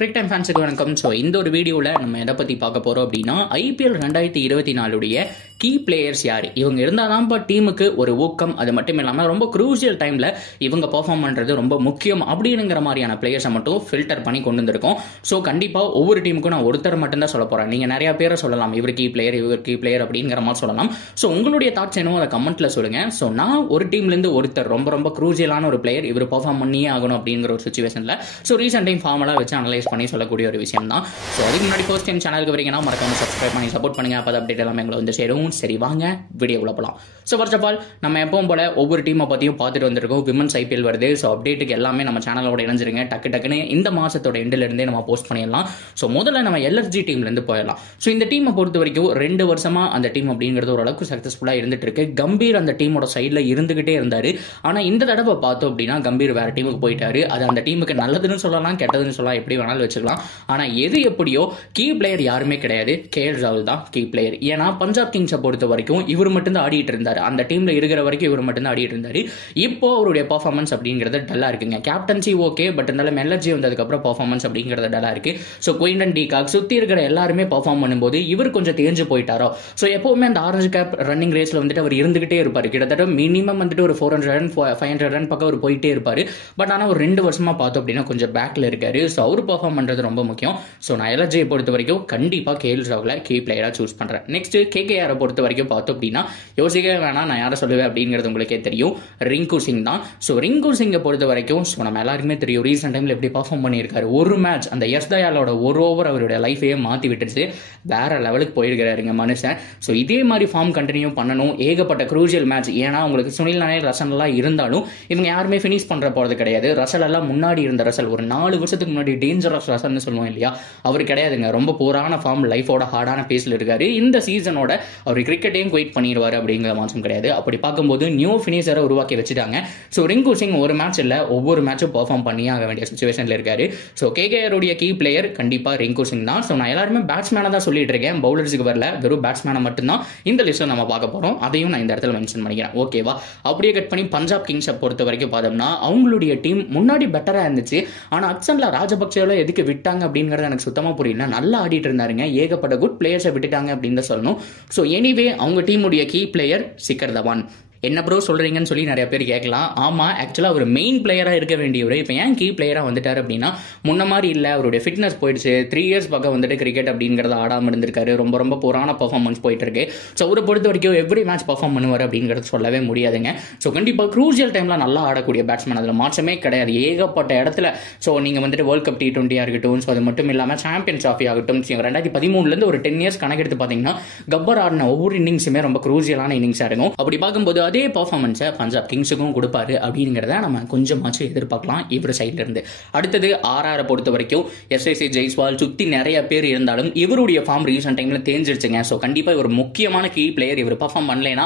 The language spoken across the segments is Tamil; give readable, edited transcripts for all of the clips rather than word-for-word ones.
கிரிக் டைம் ஃபேன்ஸுக்கு வணக்கம். ஸோ இந்த ஒரு வீடியோவில் நம்ம எதை பற்றி பார்க்க போகிறோம் அப்படின்னா, IPL 2024 கீ பிளேயர்ஸ் யார், இவங்க இருந்தால் தான் இப்போ டீமுக்கு ஒரு ஊக்கம், அது மட்டும் இல்லாமல் ரொம்ப க்ரூஷியல் டைமில் இவங்க பெர்ஃபார்ம் பண்ணுறது ரொம்ப முக்கியம் அப்படிங்கிற மாதிரியான பிளேயர்ஸை மட்டும் ஃபில்டர் பண்ணி கொண்டு வந்திருக்கோம். ஸோ கண்டிப்பாக ஒவ்வொரு டீமுக்கும் நான் ஒருத்தர் மட்டும்தான் சொல்ல போகிறேன். நீங்கள் நிறையா பேரை சொல்லலாம், இவர் கீ பிளேயர் அப்படிங்கிற மாதிரி சொல்லலாம். ஸோ உங்களுடைய தாட்ஸ் என்னவோ அதை கமெண்ட்டில் சொல்லுங்கள். ஸோ நான் ஒரு டீம்லேருந்து ஒருத்தர் ரொம்ப க்ரூஷியலான ஒரு பிளேயர், இவர் பெர்ஃபார்ம் பண்ணியே ஆகணும் அப்படிங்கிற ஒரு சுச்சுவேஷனில் ஸோ ரீசெண்ட் டைம் ஃபார்மெல்லாம் வச்சு அனலைஸ் பண்ணி சொல்லக்கூடிய ஒரு விஷயம் தான். ஸோ அதுக்கு முன்னாடி ஃபர்ஸ்ட் டைம் சேனலுக்கு வரீங்கன்னா மறக்காம சப்ஸ்கிரைப் பண்ணி சப்போர்ட் பண்ணுங்க. அப்போ அப்டேட் எல்லாமே எங்களை வந்து சேரும். சரி வாங்க வீடியோக்குள்ள போகலாம். ஸோ ஃபர்ஸ்ட் ஆஃப் ஆல் நம்ம எப்பவும் போல ஒவ்வொரு டீமை பற்றியும் பார்த்துட்டு வந்திருக்கோம். விமன்ஸ் IPL வருது. ஸோ அப்டேட்டுக்கு எல்லாமே நம்ம சேனலோட இணைஞ்சிருங்க. டக்குன்னு இந்த மாசத்தோட எண்டிலிருந்தே நம்ம போஸ்ட் பண்ணிடலாம். ஸோ முதல்ல நம்ம LSG டீம்லேருந்து போயிடலாம். ஸோ இந்த டீமை பொறுத்த வரைக்கும் 2 வருஷமா அந்த டீம் அப்படிங்கிறது ஓரளவுக்கு சக்ஸஸ்ஃபுல்லாக இருந்துட்டு இருக்கு. கம்பீர் அந்த டீமோட சைடில் இருந்துகிட்டே இருந்தாரு. ஆனால் இந்த தடவை பார்த்தோம் அப்படின்னா கம்பீர் வேற டீமுக்கு போயிட்டாரு. அது அந்த டீமுக்கு நல்லதுன்னு சொல்லலாம், கெட்டதுன்னு சொல்லலாம், எப்படி வேணாலும் வச்சுக்கலாம். ஆனால் எது எப்படியோ கீ பிளேயர் யாருமே கிடையாது, KL ராகுல் தான் கீ பிளேயர். ஏன்னா பஞ்சாப் கிங்ஸை பொறுத்த வரைக்கும் இவர் மட்டும்தான் ஆடிட்டு இருந்தார். அந்த டீம்ல இருக்கிற வரைக்கும் இவர் மட்டும்தான் ஆடிட்டு இருந்தாரு. இப்போ அவருடைய பர்ஃபார்மன்ஸ் அப்படிங்கிறது டல்லா இருக்குங்க. கேப்டன்சி ஓகே, பட் இருந்தாலும் LSG வந்ததுக்கு அப்புறம் பர்ஃபார்மன்ஸ் அப்படிங்கிறது டல்லா இருக்கு. ஸோ குயின்டன் டிகாக் சுத்தி இருக்கிற எல்லாருமே பர்ஃபார்ம் பண்ணும்போது இவர் கொஞ்சம் தேஞ்சு போயிட்டாரோ. ஸோ எப்பவுமே அந்த ஆரஞ்சு கேப் ரன்னிங் ரேஸ்ல வந்துட்டு அவர் இருந்துகிட்டே இருப்பாரு. கிட்டத்தட்ட மினிமம் வந்துட்டு ஒரு 400 ரன் 500 ரன் பக்கம் அவர் போயிட்டே இருப்பாரு. பட் ஆனால் ஒரு 2 வருஷமா பார்த்தோம் அப்படின்னா கொஞ்சம் பேக்ல இருக்காரு. ஸோ அவர் பர்ஃபார்ம் பண்றது ரொம்ப முக்கியம். ஸோ நான் LSG பொறுத்த வரைக்கும் கண்டிப்பா KL ராகுலை கீ பிளேயரா சூஸ் பண்றேன். நெக்ஸ்ட் KKR பொறுத்த வரைக்கும் பார்த்தோம் அப்படின்னா யோசிக்கவே வேணாம், நான் யாரை சொல்லுவேன் அப்படிங்கிறது உங்களுக்கே தெரியும், ரிங்கு சிங் தான். ஸோ ரிங்கு சிங்கை பொறுத்த வரைக்கும் ஸோ நம்ம எல்லாருக்குமே தெரியும் ரீசெண்ட் டைம்ல எப்படி பர்ஃபார்ம் பண்ணியிருக்காரு. ஒரு மேட்ச் அந்த எஸ் தயாலோட ஒரு ஓவர் அவருடைய லைஃபையே மாற்றி விட்டுருச்சு. வேற லெவலுக்கு போயிருக்கிறாருங்க மனுஷன். ஸோ இதே மாதிரி ஃபார்ம் கண்டினியூ பண்ணணும். ஏகப்பட்ட க்ரூஷியல் மேட்ச், ஏன்னா உங்களுக்கு சுனில் நாயர், ரசல் எல்லாம் இருந்தாலும் இவங்க யாருமே ஃபினிஷ் பண்ற போறது கிடையாது. ரசல் எல்லாம் முன்னாடி இருந்த ரசல், ஒரு 4 வருஷத்துக்கு முன்னாடி டேஞ்சரஸ் ரசல்னு சொல்லுவோம் இல்லையா, அவர் கிடையாதுங்க. ரொம்ப போரான ஃபார்ம், லைஃபோட ஹார்டான பேஸ்ல இருக்காரு. இந்த சீசனோட அவர் கிரிக்கெட்டையும் குயிட் பண்ணிடுவாரு அப்படிங்கிற மாற்றம் கிடையாது. அப்படி பார்க்கும்போது நியூ ஃபினிஷரை உருவாக்கி வச்சுட்டாங்க. ஸோ ரிங்கு சிங் ஒரு மேட்ச் இல்லை, ஒவ்வொரு மேட்சும் பெர்ஃபார்ம் பண்ணியே ஆக வேண்டிய சுச்சுவேஷன்ல இருக்காரு. ஸோ KKR உடைய கீ பிளேயர் கண்டிப்பா ரிங்கு சிங் தான். ஸோ நான் எல்லாருமே பேட்ஸ்மேனை தான் சொல்லிட்டு இருக்கேன், பவுலர்ஸுக்கு வரல, வெறும் பேட்ஸ்மேனை மட்டும்தான் இந்த லிஸ்ட்டை நம்ம பார்க்க போறோம். அதையும் நான் இந்த இடத்துல மென்ஷன் பண்ணிக்கிறேன். ஓகேவா? அப்படியே கட் பண்ணி பஞ்சாப் கிங்ஸை பொறுத்த வரைக்கும் பார்த்தோம்னா அவங்களுடைய டீம் முன்னாடி பெட்டரா இருந்துச்சு. ஆனா அக்சன்ல ராஜபக்சேல எதுக்கு விட்டாங்க அப்படிங்கறது எனக்கு சுத்தமா புரியல. நல்லா ஆடிட்டு இருந்தாருங்க, ஏகப்பட்ட குட் பிளேயர்ஸை விட்டுட்டாங்க அப்படின்னு தான் சொல்லணும். ஸோ எனிவே அவங்க டீமுடைய கீ பிளேயர் சிக்கர் தவான். என்ன ப்ரோ சொல்றீங்கன்னு சொல்லி நிறைய பேர் கேட்கலாம். ஆமா, ஆக்சுவலாக அவர் மெயின் பிளேயராக இருக்க வேண்டியவர் இப்போ ஏன் கீ பிளேயராக வந்துட்டார் அப்படின்னா, முன்ன மாதிரி இல்லை, அவருடைய ஃபிட்னஸ் போயிடுச்சு. 3 இயர்ஸ் பக்கம் வந்துட்டு கிரிக்கெட் அப்படிங்கிறத ஆடாமல் இருந்திருக்காரு. ரொம்ப புரான பர்ஃபார்மன்ஸ் போயிட்டு இருக்கு. ஸோ அவரை பொறுத்த வரைக்கும் எவ்ரி மேட்ச் பர்ஃபார்ம் பண்ணுவார் அப்படிங்கிறது சொல்லவே முடியாதுங்க. ஸோ கண்டிப்பாக க்ரூஷியல் டைம்ல நல்லா ஆடக்கூடிய பேட்ஸ்மேன், அதில் மாற்றமே கிடையாது. ஏகப்பட்ட இடத்துல ஸோ நீங்கள் வந்துட்டு வேர்ல்ட் கப் T20 இருக்கட்டும், ஸோ அது மட்டும் இல்லாமல் சாம்பியன்ஸ் ட்ராஃபி ஆகட்டும், 2013 ஒரு 10 இயர்ஸ் கணக்கெடுத்து பார்த்தீங்கன்னா கப்பர் ஆடின ஒவ்வொரு இன்னிங்ஸுமே ரொம்ப க்ரூஷியலான இன்னிங்ஸாக இருக்கும். அப்படி பார்க்கும்போது அதே பர்ஃபார்மன்ஸை பஞ்சாப் கிங்ஸுக்கும் கொடுப்பாரு அப்படிங்கிறத நம்ம கொஞ்சமாச்சும் எதிர்பார்க்கலாம் இவர் சைட்ல இருந்து. அடுத்தது RR பொறுத்த வரைக்கும் SSC ஜெய்ஸ்வால் சுத்தி நிறைய பேர் இருந்தாலும் இவருடைய ஃபார்ம் ரீசெண்ட் டைம்ல தேஞ்சிருச்சுங்க. ஸோ கண்டிப்பா இவர் முக்கியமான கீ பிளேயர். இவர் பர்ஃபார்ம் பண்ணலைன்னா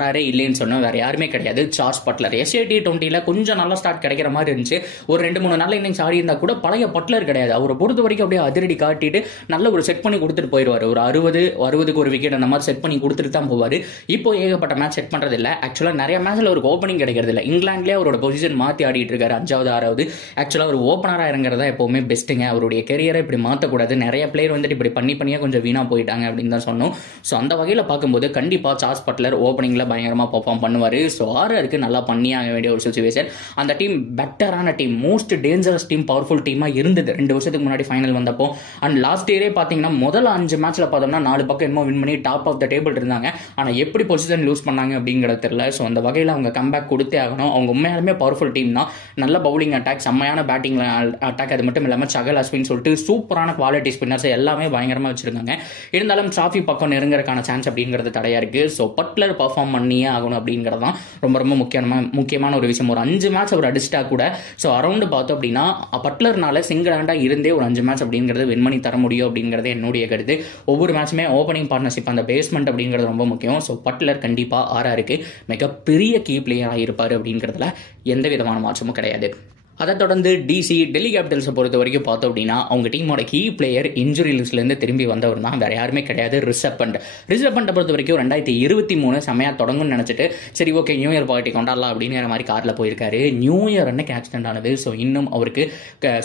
RR இல்லைன்னு சொன்னா வேற யாருமே கிடையாது. சார்ஸ் பட்லர் SA T20 கொஞ்சம் நல்ல ஸ்டார்ட் கிடைக்கிற மாதிரி இருந்துச்சு. ஒரு 2-3 நல்ல இன்னிங்ஸ் ஆடி இருந்தா கூட பழைய பட்லர் கிடையாது. அவரை பொறுத்த வரைக்கும் அப்படியே அதிரடி காட்டிட்டு நல்ல ஒரு செட் பண்ணி கொடுத்துட்டு போயிடுவார். ஒரு 60-60க்கு ஒரு விக்கெட் அந்த மாதிரி செட் பண்ணி கொடுத்துட்டு தான் போவார். இப்போ ஏகப்பட்ட மேட்ச் செட் பண்றது இல்லை. ஆக்சுவலா நிறைய மேட்ச்ல ஒரு ஓப்பனிங் கிடைக்கிறது இல்லை. இங்கிலாந்துலேயே அவரோட பொசிஷன் மாற்றி ஆடிட்டு இருக்காரு, 5வது 6வது. ஆக்சுவலாக ஒரு ஓப்பனராக இறங்குறதா எப்பவுமே பெஸ்ட்டுங்க. அவருடைய கெரியரை இப்படி மாற்றக்கூடாது. நிறைய பிளேயர் வந்துட்டு இப்படி பண்ணியே கொஞ்சம் வீணா போயிட்டாங்க அப்படின்னு தான் சொன்னோம். ஸோ அந்த வகையில் பார்க்கும்போது கண்டிப்பாக சார்ஸ் பட்லர் ஓப்பனிங்ல பயங்கரமாக பர்ஃபார்ம் பண்ணுவார். ஸோ RRக்கு நல்லா பண்ணி ஆக வேண்டிய ஒரு சுச்சுவேஷன். அந்த டீம் பெட்டரான team, most dangerous team, powerful டீமாக இருந்தது 2 வருஷத்துக்கு முன்னாடி ஃபைனல் வந்தப்போ. அண்ட் லாஸ்ட் இயரே பார்த்தீங்கன்னா முதல் 5 மேட்ச்ல பார்த்தோம்னா 4 பக்கம் என்னமோ வின் பண்ணி டாப் ஆஃப் த டேபிள் இருந்தாங்க. ஆனால் எப்படி பொசிஷன் லூஸ் பண்ணாங்க அப்படிங்கிறது தெரியல. ஸோ அந்த வகையில் அவங்க கம்பேக் கொடுத்தே ஆகணும். அவங்க உண்மையாலுமே பவர்ஃபுல் டீம் தான். நல்ல பவுலிங் அட்டாக், செம்மையான பேட்டிங் அட்டாக், அது மட்டும் இல்லாமல் சகல் அஸ்வின் சொல்லிட்டு சூப்பரான குவாலிட்டி ஸ்பின்னர்ஸ் எல்லாமே பயங்கரமாக வச்சிருக்காங்க. இருந்தாலும் டிராஃபி பக்கம் நெருங்கறதுக்கான சான்ஸ் அப்படிங்கிறது தடையா இருக்கு. ஸோ பட்லர் பர்ஃபார்ம் பண்ணியே ஆகணும் அப்படிங்கிறது தான் ரொம்ப முக்கியமான ஒரு விஷயம். ஒரு 5 மேட்ச் அவர் அடிச்சிட்டா கூட ஸோ அரௌண்ட் பார்த்தோம் அப்படின்னா பட்லர்னால சிங்கிள் ஹேண்டா இருந்தே ஒரு 5 மேட்ச் அப்படிங்கிறது வின் பண்ணி தர முடியும் அப்படிங்கிறது என்னுடைய கருத்து. ஒவ்வொரு மேட்சுமே ஓப்பனிங் பார்ட்னர்ஷிப், அந்த பேஸ்மெண்ட் அப்படிங்கிறது ரொம்ப முக்கியம். ஸோ பட்லர் கண்டிப்பாக RRக்கு மிகப்பெரிய கீ பிளேயராக இருப்பார் அப்படிங்கிறதுல எந்த விதமான மாற்றமும் கிடையாது. அதை தொடர்ந்து டிசி டெல்லி கேபிட்டல்ஸை பொறுத்த வரைக்கும் பார்த்தோம் அப்படின்னா அவங்க டீமோட கீ பிளேயர் இன்ஜுரி லிஸ்ட்லேருந்து திரும்பி வந்தவர் தான், வேற யாருமே கிடையாது, ரிஷப் பண்ட். ரிஷப் பண்டை பொறுத்த வரைக்கும் 2023 செமையாக தொடங்கும்னு நினச்சிட்டு சரி ஓகே நியூ இயர் பார்ட்டி கொண்டாடலாம் அப்படிங்கிற மாதிரி காரில் போயிருக்காரு. நியூ இயர் அன்னைக்கு ஆக்சிடென்ட் ஆனது. ஸோ இன்னும் அவருக்கு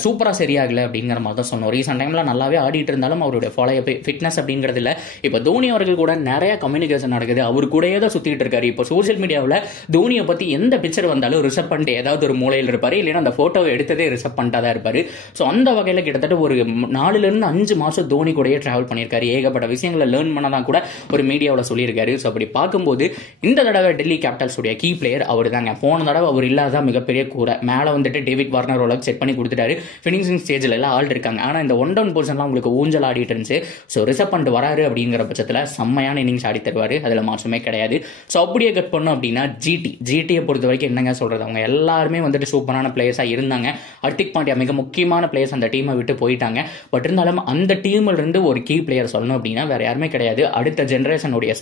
சூப்பராக சரியாகல அப்படிங்கிற மாதிரி தான் சொன்னோம். ரீசெண்ட் டைமில் நல்லாவே ஆடிட்டு இருந்தாலும் அவருடைய ஃபாலோ ஃபிட்னஸ் அப்படிங்கிறது இல்லை. இப்போ தோனி அவர்கள் கூட நிறைய கம்யூனிகேஷன் நடக்குது, அவர் கூடயே தான் சுற்றிட்டு இருக்காரு. இப்போ சோசியல் மீடியாவில் தோனியை பற்றி எந்த பிக்சர் வந்தாலும் ரிஷப் பண்ட் ஏதாவது ஒரு மூலையில் இருப்பார், இல்லைன்னா அந்த ஃபோட்டோவை எடுத்ததே ரிஷப் பண்ட்டாக தான் இருப்பார். ஸோ அந்த வகையில் கிட்டத்தட்ட ஒரு 4-5 மாதம் தோனி கூடயே டிராவல் பண்ணியிருக்காரு. ஏகப்பட்ட விஷயங்களை லேர்ன் பண்ணதான் கூட ஒரு மீடியாவில் சொல்லியிருக்காரு. ஸோ அப்படி பார்க்கும்போது இந்த தடவை டெல்லி கேபிட்டல்ஸுடைய கீ பிளேயர் அவர் தாங்க. போன தடவை அவர் இல்லாத மிகப்பெரிய கூரை மேலே வந்துட்டு டேவிட் வார்னர் ஓரளவுக்கு செட் பண்ணி கொடுத்துட்டாரு. ஃபினிஷிங் ஸ்டேஜில் எல்லாம் ஆள் இருக்காங்க. ஆனால் இந்த ஒன் டவுன் பொசிஷன்லாம் உங்களுக்கு ஊஞ்சல் ஆடிட்டு இருந்துச்சு. ஸோ ரிஷப் பண்ட் வராரு அப்படிங்கிற பட்சத்தில் செம்மையான இன்னிங்ஸ் ஆடி தருவார், அதில் மாற்றமே கிடையாது. ஸோ அப்படியே கட் பண்ணோம் அப்படின்னா ஜிடியை பொறுத்த வரைக்கும் என்னங்க சொல்கிறது, அவங்க எல்லாருமே வந்துட்டு சூப்பரான பிளேயர்ஸாக இருந்தாங்க. ஹர்திக் பாண்டியா மிக முக்கியமான பிளேயர்ஸ் அந்த டீமை விட்டு போயிட்டாங்க. பட் இருந்தாலும் அந்த டீமில் இருந்து ஒரு கீ பிளேயர் சொல்லணும் அப்படின்னா வேற யாருமே கிடையாது, அடுத்த ஜெனரேஷனுடைய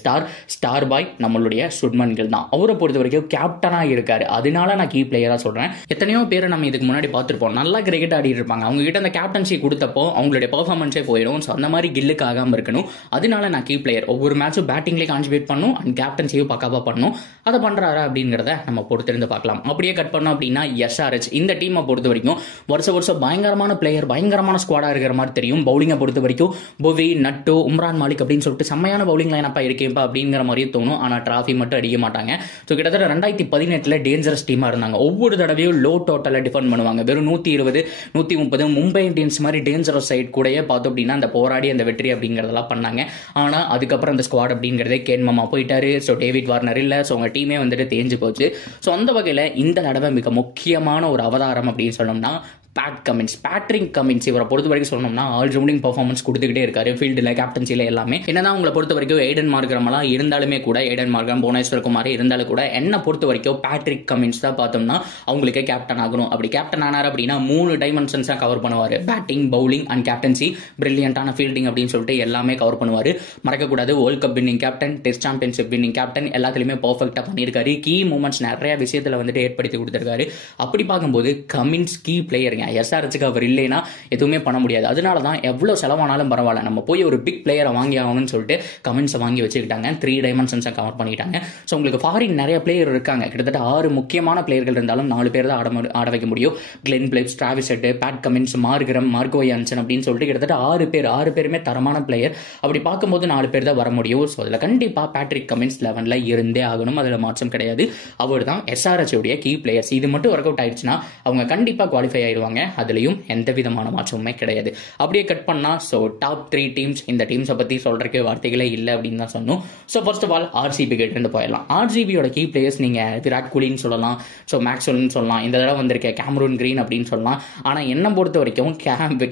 ஸ்டார் பாய் நம்மளுடைய சுப்மன் கில் தான். அவரை பொறுத்த வரைக்கும் கேப்டனாக இருக்காரு, அதனால நான் கீ பிளேயராக சொல்கிறேன். எத்தனையோ பேரை நம்ம இதுக்கு முன்னாடி பார்த்துருப்போம், நல்லா கிரிக்கெட் ஆடி இருப்பாங்க, அவங்க கிட்ட அந்த கேப்டன்சி கொடுத்தப்போ அவங்களுடைய பெர்ஃபார்மன்ஸே போயிடும். ஸோ அந்த மாதிரி கில்லுக்கு ஆகாமல் இருக்கணும், அதனால நான் கீ பிளேயர். ஒவ்வொரு மேட்சும் பேட்டிங்லேயே கான்ட்ரிபியூட் பண்ணும் அண்ட் கேப்டன்சியும் பக்காவாக பண்ணும். அதை பண்ணுறாரா அப்படிங்கிறத நம்ம பொறுத்திருந்து பார்க்கலாம். அப்படியே கட் பண்ணோம் அப்படின்னா எஸ்ஆர்ஹெச் இந்த டீமை பொறுத்த வரைக்கும் வருஷம் பயங்கரமான பிளேயர், பயங்கரமான ஸ்குவாடாக இருக்கிற மாதிரி தெரியும். பவுலிங்கை பொறுத்த வரைக்கும் புவி, நட்டு, உம்ரான் மாலிக் அப்படின்னு சொல்லிட்டு செம்மையான பவுலிங் லைனப்பா இருக்கேப்பா அப்படிங்கிற மாதிரியே தோணும். ஆனால் டிராஃபி மட்டும் அடிக்க மாட்டாங்க. ஸோ கிட்டத்தட்ட 2018 டேஞ்சரஸ் டீமாக இருந்தாங்க. ஒவ்வொரு தடவையும் லோ டோட்டலை டிஃபெண்ட் பண்ணுவாங்க. வெறும் 120, 130 மும்பை இந்தியன்ஸ் மாதிரி டேஞ்சரஸ் சைட் கூடயே பார்த்தோம் அப்படின்னா அந்த போராடி அந்த வெற்றி அப்படிங்கிறதெல்லாம் பண்ணாங்க. ஆனால் அதுக்கப்புறம் அந்த ஸ்குவாட் அப்படிங்கிறதே கேன் மாமா போயிட்டாரு. ஸோ டேவிட் வார்னர் இல்லை. ஸோ அவங்க டீமே வந்துட்டு தேஞ்சு போச்சு. ஸோ அந்த வகையில் இந்த தடவை மிக முக்கியமான ஒரு அவதாரம் அப்படின்னு சொன்னோம்னா பேட்ரிக் கமின்ஸ். இவரை பொறுத்த வரைக்கும் சொன்னோம்னா ஆல் ரவுண்டிங் பர்ஃபார்மன்ஸ் கொடுத்துக்கிட்டே இருக்காரு, ஃபீல்டில் கேப்டன்சியில் எல்லாமே. என்னதான் அவங்களை பொறுத்த வரைக்கும் ஏடன் மார்க்ரம்லாம் இருந்தாலுமே கூட, ஏடன் மார்க்ரம், புவனேஸ்வர் குமார் இருந்தாலும் கூட என்னை பொறுத்த வரைக்கும் பேட்ரிக் கமின்ஸ் தான் பார்த்தோம்னா அவங்களுக்கே கேப்டன் ஆகணும். அப்படி கேப்டன் ஆனார் அப்படின்னா 3 டைமென்ஷன்ஸாக கவர் பண்ணுவார், பேட்டிங், பவுலிங் அண்ட் கேப்டன்சி. பிரில்லியண்டான ஃபீல்டிங் அப்படின்னு சொல்லிட்டு எல்லாமே கவர் பண்ணுவார். மறக்கக்கூடாது, world cup winning captain, test championship winning captain, எல்லாத்துலையுமே பர்ஃபெக்டாக பண்ணியிருக்காரு. கீ மூமெண்ட்ஸ் நிறைய விஷயத்தில் வந்துட்டு ஏற்படுத்தி கொடுத்துருக்காரு. அப்படி பார்க்கும்போது கமின்ஸ் கீ பிளேயருங்க. எஸ்ஆர்ஹெச்சுக்கு அவர் இல்லைன்னா எதுவுமே பண்ண முடியாது. அதனால தான் எவ்வளோ செலவானாலும் பரவாயில்ல, நம்ம போய் ஒரு பிக் பிளேயரை வாங்கி ஆகணும்னு சொல்லிட்டு கமின்ஸை வாங்கி வச்சுக்கிட்டாங்க. 3 டைமென்ஷன்ஸை கவர் பண்ணிட்டாங்க. ஸோ உங்களுக்கு ஃபாரின் நிறைய பிளேயர் இருக்காங்க. கிட்டத்தட்ட 6 முக்கியமான பிளேயர்கள் இருந்தாலும் 4 பேர் தான் ஆட வைக்க முடியும். Glenn Phillips, Travis Head, Pat Cummins, Markram, Marco Jansen அப்படின்னு சொல்லிட்டு கிட்டத்தட்ட 6 பேருமே தரமான பிளேயர். அப்படி பார்க்கும்போது 4 பேர் தான் வர முடியும். ஸோ அதில் கண்டிப்பாக பேட்ரிக் கமின்ஸ் 11ல் இருந்தே ஆகணும், அதில் மாற்றம் கிடையாது. அவர் தான் எஸ்ஆர்ஹெச் உடைய கீ பிளேயர்ஸ். இது மட்டும் ஒர்க் அவுட் ஆயிடுச்சுன்னா அவங்க கண்டிப்பாக குவாலிஃபை ஆயிடுவாங்க, அதுலயும் எந்த விதமான மாற்றமுமே கிடையாது. அப்படியே கட் பண்ணா ஸோ டாப் 3 டீம்ஸ், இந்த டீம்ஸை பற்றி சொல்றதுக்கு வார்த்தைகளே இல்லை அப்படின்னு தான் சொன்னோம். So first of all RCB கிட்ட இருந்து போயிடலாம். ஆர்சிபியோட கீ பிளேயர்ஸ் நீங்கள் விராட் கோலின்னு சொல்லலாம், ஸோ மேக்ஸ்வெல்னு சொல்லலாம், இந்த தடவை வந்திருக்க கேமரூன் கிரீன் அப்படின்னு சொல்லலாம். ஆனால் என்ன பொறுத்த வரைக்கும்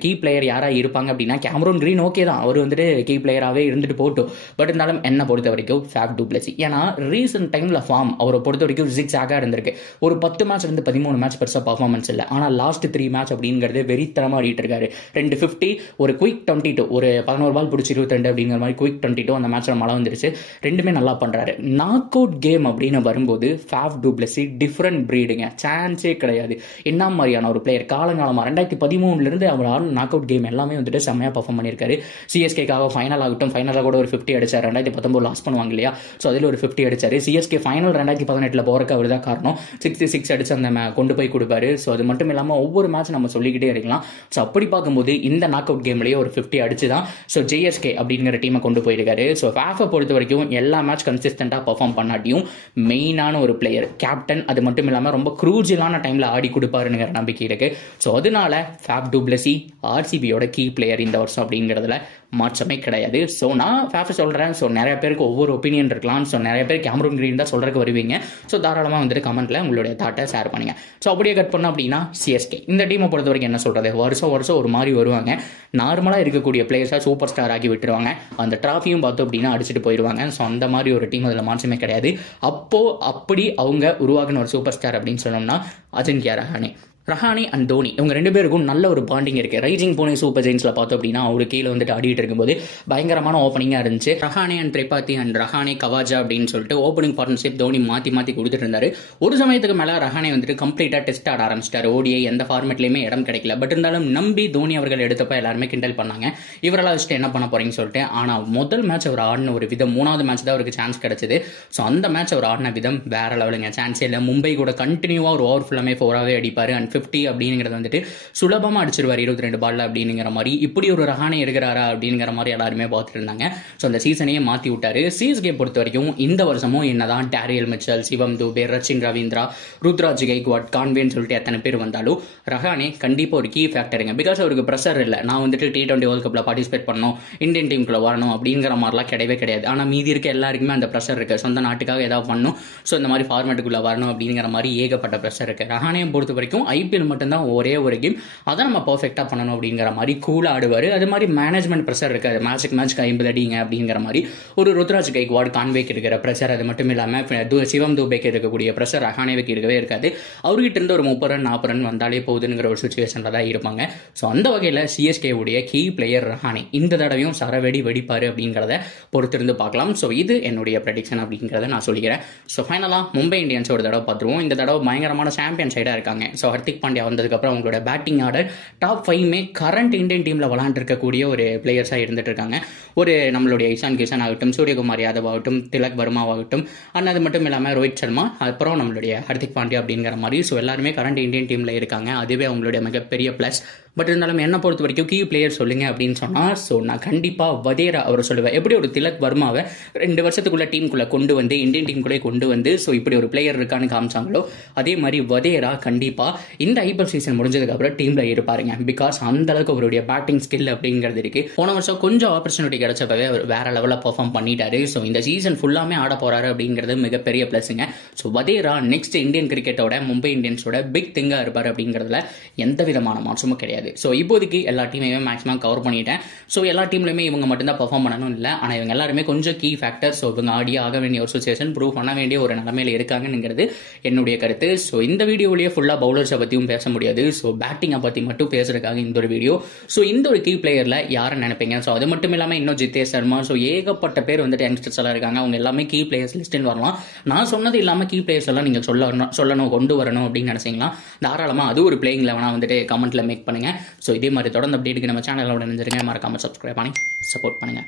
கீ பிளேயர் யாராக இருப்பாங்க அப்படின்னா கேமரூன் கிரீன் ஓகே தான், அவர் வந்துட்டு கீ பிளேயராகவே இருந்துட்டு போட்டும். பட் இருந்தாலும் என்ன பொறுத்த வரைக்கும் ஃபேஃப் டு பிளஸி. ஏன்னா ரீசெண்ட் டைமில் ஃபார்ம் அவரை பொறுத்த வரைக்கும் ஜிக்ஸாக இருந்திருக்கு. ஒரு 10 மேட்ச் இருந்து 13 மேட்ச் பெருசாக பர்ஃபார்மன்ஸ் இல்லை. ஆனால் லாஸ்ட் 3 மேட்ச் அப்படிங்கிறது வெறித்தனமாக ஆடிட்டு இருக்காரு. 250, ஒரு குயிக் 22, ஒரு 11 பால் பிடிச்சி 22 அப்படிங்கிற மாதிரி குயிக் 22 அந்த மேட்ச்ல மழை வந்துருச்சு. ரெண்டுமே நல்லா பண்றாரு. நாக் அவுட் கேம் அப்படின்னு வரும்போது ஃபேஃப் டு பிளஸி டிஃப்ரெண்ட் பிரீடுங்க, சான்ஸே கிடையாது. என்ன மாதிரியான ஒரு பிளேயர், காலங்காலமாக 2013 அவர் ஆடின நாக் அவுட் கேம் எல்லாமே வந்துட்டு செம்மையாக பர்ஃபார்ம் பண்ணியிருக்காரு. சிஎஸ்கேக்காக ஃபைனல் ஆகட்டும், ஃபைனலில் கூட ஒரு 50 அடிச்சார். 2019 லாஸ் பண்ணுவாங்க இல்லையா, ஸோ அதில் ஒரு 50 அடிச்சாரு. சிஎஸ்கே ஃபைனல் 2018 போறக்கு அவர் தான் காரணம். 66 அடிச்சு அந்த கொண்டு போய் கொடுப்பாரு. ஸோ அது மட்டும் இல்லாமல் ஒவ்வொரு மேட்ச் நம்ம சொல்லிக்கிட்டே இருக்கலாம். ஸோ அப்படி பார்க்கும்போது இந்த நாக் அவுட் கேம்லேயே ஒரு 50 அடிச்சு தான் ஸோ ஜேஎஸ்கே அப்படிங்கிற டீமை கொண்டு போயிருக்காரு. ஸோ ஃபேஃபை பொறுத்த வரைக்கும் எல்லா மேட்ச் கன்சிஸ்டண்டாக பர்ஃபார்ம் பண்ணாட்டியும் மெயினான ஒரு பிளேயர், கேப்டன், அது மட்டும் இல்லாமல் ரொம்ப க்ரூஜியலான டைமில் ஆடி கொடுப்பாருங்கிற நம்பிக்கை இருக்கு. ஸோ அதனால ஃபேஃப் டு பிளஸி ஆர்சிபியோட கீ பிளேயர் இந்த வருஷம் அப்படிங்கிறதுல மாற்றமே கிடையாது. ஸோ நான் ஃபேஃபை சொல்கிறேன். ஸோ நிறைய பேருக்கு ஒவ்வொரு ஒப்பீனியன் இருக்கலாம். ஸோ நிறைய பேர் கேமரூன் கிரீன் தான் சொல்கிறதுக்கு வருவீங்க. ஸோ தாராளமாக வந்துட்டு கமெண்ட்டில் உங்களுடைய தாட்டை ஷேர் பண்ணுங்க. ஸோ அப்படியே கட் பண்ணோம் அப்படின்னா சிஎஸ்கே இந்த டீமை பொறுத்த வரைக்கும் என்ன சொல்கிறது, வருஷம் ஒரு மாதிரி வருவாங்க. நார்மலாக இருக்கக்கூடிய பிளேயர்ஸாக சூப்பர் ஸ்டார் ஆகி விட்டுருவாங்க. அந்த ட்ராஃபியும் பார்த்தோம் அப்படின்னா அடிச்சுட்டு போயிடுவாங்க. ஸோ அந்த மாதிரி ஒரு டீம் அதில் மாற்றமே கிடையாது. அப்படி அவங்க உருவாகின ஒரு சூப்பர் ஸ்டார் அப்படின்னு சொன்னோம்னா அஜின்க்யா ரஹானே. ரஹானே அண்ட் தோனி இவங்க 2 பேருக்கும் நல்ல ஒரு பாண்டிங் இருக்கு. ரைசிங் பூனே சூப்பர் ஜெயின்ஸ்ல பார்த்தோம் அப்படின்னா அவரு கீழே வந்துட்டு ஆடிட்டு இருக்கும்போது பயங்கரமான ஓப்பனிங்கா இருந்துச்சு. ரஹானே அண்ட் திரிபாதி அண்ட் ரஹானே கவாஜா அப்படின்னு சொல்லிட்டு ஓப்பனிங் பார்ட்னர்ஷிப் தோனி மாத்தி கொடுத்துட்டு இருந்தாரு. ஒரு சமயத்துக்கு மேல ரஹானே வந்துட்டு கம்ப்ளீட்டா டெஸ்ட் ஆட ஆரம்பிச்சிட்டாரு. ஓடிஐ எந்த ஃபார்மேட்லயுமே இடம் கிடைக்கல. பட் இருந்தாலும் நம்பி தோனி அவர்கள் எடுத்தப்ப எல்லாருமே கிண்டல் பண்ணாங்க, இவரெல்லாம் வச்சுட்டு என்ன பண்ண போறீங்கன்னு சொல்லிட்டு. ஆனா முதல் மேட்ச் அவர் ஆடின ஒரு விதம், 3வது மேட்ச் தான் அவருக்கு சான்ஸ் கிடைச்சது. ஸோ அந்த மேட்ச் அவர் ஆடின விதம் வேற லெவலுங்க. சான்ஸே இல்லை. மும்பை கூட கண்டினியூவா ஒரு ஓவர் ஃபுல்லாமே 4ஆவே அடிப்பாரு அண்ட் 50 அப்படிங்கிறது வந்துட்டு சுலபமா அடிச்சிருவாரு 22 பால்ல அப்படிங்கிற மாதிரி. இப்படி ஒரு ரஹானே இருக்கிறாரா அப்படிங்கிற மாதிரி எல்லாருமே பார்த்துட்டு இருந்தாங்க. ஸோ அந்த சீசனையே மாத்தி விட்டாரு. சிஎஸ்கே பொறுத்த வரைக்கும் இந்த வருஷமும் என்னதான் டேரியல் மிச்சல், சிவம் துபே, ரச்சின் ரவீந்திரா, ருத்ராஜ் கைக்வாட், கான்வேன்னு சொல்லிட்டு எத்தனை பேர் வந்தாலும் ரஹானே கண்டிப்பா ஒரு கீ ஃபேக்டருங்க. பிகாஸ் அவருக்கு ப்ரெஷர் இல்லை, நான் வந்துட்டு T20 வேர்ல்ட் கப்ல பார்ட்டிசிபேட் பண்ணணும், இந்தியன் டீமுக்குள்ள வரணும் அப்படிங்கிற மாதிரிலாம் கிடையவே கிடையாது. ஆனா மீதி இருக்க எல்லாருக்குமே அந்த ப்ரெஷர் இருக்கு. சொந்த நாட்டுக்காக ஏதாவது பண்ணணும், ஸோ இந்த மாதிரி ஃபார்மேட்டுக்குள்ள வரணும் அப்படிங்கிற மாதிரி ஏகப்பட்ட ப்ரெஷர் இருக்கு. ரஹானே பொறுத்த வரைக்கும் ஐபிஎல் மட்டும்தான் ஒரே ஒரு கேம், அதை நம்ம பர்ஃபெக்டா பண்ணணும் அப்படிங்கிற மாதிரி கூலா ஆடுவாரு. அது மாதிரி மேனேஜ்மெண்ட் ப்ரெஷர் இருக்காது. மேட்சுக்கு 50 அடிங்க அப்படிங்கிற மாதிரி ஒரு ருத்ராஜ் கைக்வாட், கான்வேக்கு இருக்கிற ப்ரெஷர், அது மட்டும் இல்லாம சிவம் துபேக்கு இருக்கக்கூடிய ப்ரெஷர் ரஹானேவுக்கு இருக்கவே இருக்காது. அவர்கிட்ட இருந்து ஒரு 30 ரன் 40 ரன் வந்தாலே போகுதுங்கிற ஒரு சுச்சுவேஷன்ல தான் இருப்பாங்க. ஸோ அந்த வகையில் சிஎஸ்கே உடைய கீ பிளேயர் ரஹானே இந்த தடவையும் சரவெடி வெடிப்பாரு அப்படிங்கிறத பொறுத்திருந்து பார்க்கலாம். ஸோ இது என்னுடைய ப்ரெடிக்ஷன் அப்படிங்கிறத நான் சொல்லிக்கிறேன். ஸோ ஃபைனலாக மும்பை இந்தியன்ஸ் ஒரு தடவை பார்த்துருவோம். இந்த தடவை பயங்கரமான சாம்பியன் சைடாக இருக்காங்க. ஸோ ஹர்திக் பாண்டியா வந்ததுக்கப்புறம் அவங்களோட பேட்டிங் ஆர்டர் டாப் 5மே கரண்ட் இந்தியன் டீமில் விளாண்டுருக்கக்கூடிய ஒரு பிளேயர்ஸாக இருந்துட்டு இருக்காங்க. ஒரு நம்மளுடைய இஷான் கிஷன் ஆகட்டும், சூரியகுமார் யாதவ் ஆகட்டும், திலக் வர்மாவாகட்டும், அண்ட் அது மட்டும் இல்லாமல் ரோஹித் சர்மா, அப்புறம் நம்மளுடைய ஹர்திக் பாண்டியா அப்படிங்கிற மாதிரி. ஸோ எல்லாருமே கரண்ட் இந்தியன் டீமில் இருக்காங்க. அதுவே அவங்களுடைய மிகப்பெரிய ப்ளஸ். பட் இருந்தாலும் என்ன பொறுத்த வரைக்கும் கீ பிளேயர் சொல்லுங்க அப்படின்னு சொன்னால், ஸோ நான் கண்டிப்பாக வதேரா அவர் சொல்லுவேன். எப்படி ஒரு திலக் வர்மாவை 2 வருஷத்துக்குள்ள டீமுக்குள்ள கொண்டு வந்து இந்தியன் டீமுக்குள்ளே கொண்டு வந்து ஸோ இப்படி ஒரு பிளேயர் இருக்கான்னு காமிச்சாங்களோ, அதே மாதிரி வதேரா கண்டிப்பாக இந்த ஐபிஎல் சீசன் முடிஞ்சதுக்கப்புறம் டீமில் இருப்பாருங்க. பிகாஸ் அந்த அளவுக்கு அவருடைய பேட்டிங் ஸ்கில் அப்படிங்கிறது இருக்கு. போன வருஷம் கொஞ்சம் ஆப்பர்ச்சுனிட்டி கிடைச்சப்பவே அவர் வேற லெவலில் பெர்ஃபார்ம் பண்ணிட்டாரு. ஸோ இந்த சீசன் ஃபுல்லாமே ஆட போறாரு அப்படிங்கிறது மிகப்பெரிய பிளஸுங்க. ஸோ வதேரா நெக்ஸ்ட் இந்தியன் கிரிக்கெட்டோட மும்பை இந்தியன்ஸோட பிக் திங்கா இருப்பார் அப்படிங்கிறதுல எந்த விதமான மாற்றமும் கிடையாது. ஸோ இப்போதைக்கு எல்லா டீமையுமே மேக்ஸிமம் கவர் பண்ணிட்டேன். ஸோ எல்லா டீம்லையுமே இவங்க மட்டும்தான் பெர்ஃபார்ம் பண்ணணும் இல்லை, ஆனால் இவங்க எல்லாருமே கொஞ்சம் கீ ஃபேக்டர். ஸோ இவங்க ஆடியே ஆக வேண்டிய ஒரு சுச்சுவேஷன், ப்ரூவ் பண்ண வேண்டிய ஒரு நிலைமையில இருக்காங்கிறது என்னுடைய கருத்து. ஸோ இந்த வீடியோலேயே ஃபுல்லாக பவுலர்ஸை பற்றியும் பேச முடியாது. ஸோ பேட்டிங்கை பற்றி மட்டும் பேசுறதுக்காக இந்த ஒரு வீடியோ. ஸோ இந்த ஒரு கீ பிளேயரில் யாரை நினைப்பீங்க? ஸோ அது மட்டும் இல்லாமல் இன்னும் ஜிதேஷ் சர்மா, ஸோ ஏகப்பட்ட பேர் வந்துட்டு யங்ஸ்டர்ஸ் எல்லாம் இருக்காங்க. அவங்க எல்லாமே கீ பிளேயர்ஸ் லிஸ்ட்னு வரலாம். நான் சொன்னது இல்லாமல் கீ பிளேயர்ஸ் எல்லாம் நீங்கள் சொல்லணும் கொண்டு வரணும் அப்படின்னு நினைச்சீங்களா, தாராளமாக அது ஒரு பிளேயிங் லெவனா வந்துட்டு கமெண்ட்ல மேக் பண்ணுங்க. ஸோ இதே மாதிரி தொடர்ந்து அப்டேட்டுக்கு நம்ம சேனலோட நினைஞ்சிருங்க. மறக்காம சப்ஸ்கிரைப் பண்ணி சப்போர்ட் பண்ணுங்க.